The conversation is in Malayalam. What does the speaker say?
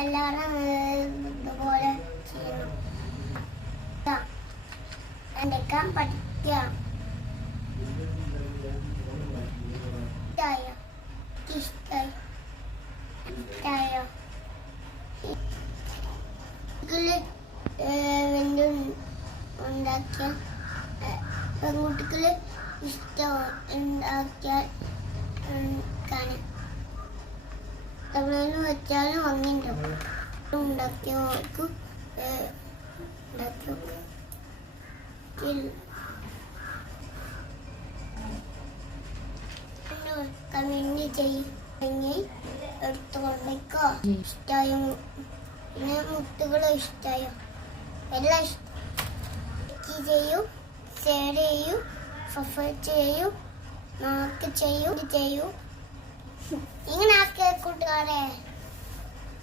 എല്ലാവരും ഇതുപോലെ ചെയ്യണം. എടുക്കാൻ പഠിക്കുക. ഇഷ്ടായോ? ഉണ്ടാക്കിയ പെൺകുട്ടികള് ഇഷ്ടം ഉണ്ടാക്കിയാൽ എവിടെയെങ്കിലും വെച്ചാലും വാങ്ങിണ്ടാവും. ഉണ്ടാക്കിയവർക്ക് കമന്റ് ചെയ്യെങ്കിൽ എടുത്തുകൊണ്ടേക്കോ. ഇഷ്ടായോ? പിന്നെ മുത്തുകള് ഇഷ്ടായോ? എല്ലാം ഇഷ്ടം ചെയ്യൂ, ഷെയർ ചെയ്യൂ, സബ്സ്ക്രൈബ് ചെയ്യൂ, നമുക്ക് ചെയ്യൂ. ഇങ്ങനെ ആക്കിയ കൂട്ടുകാരെ.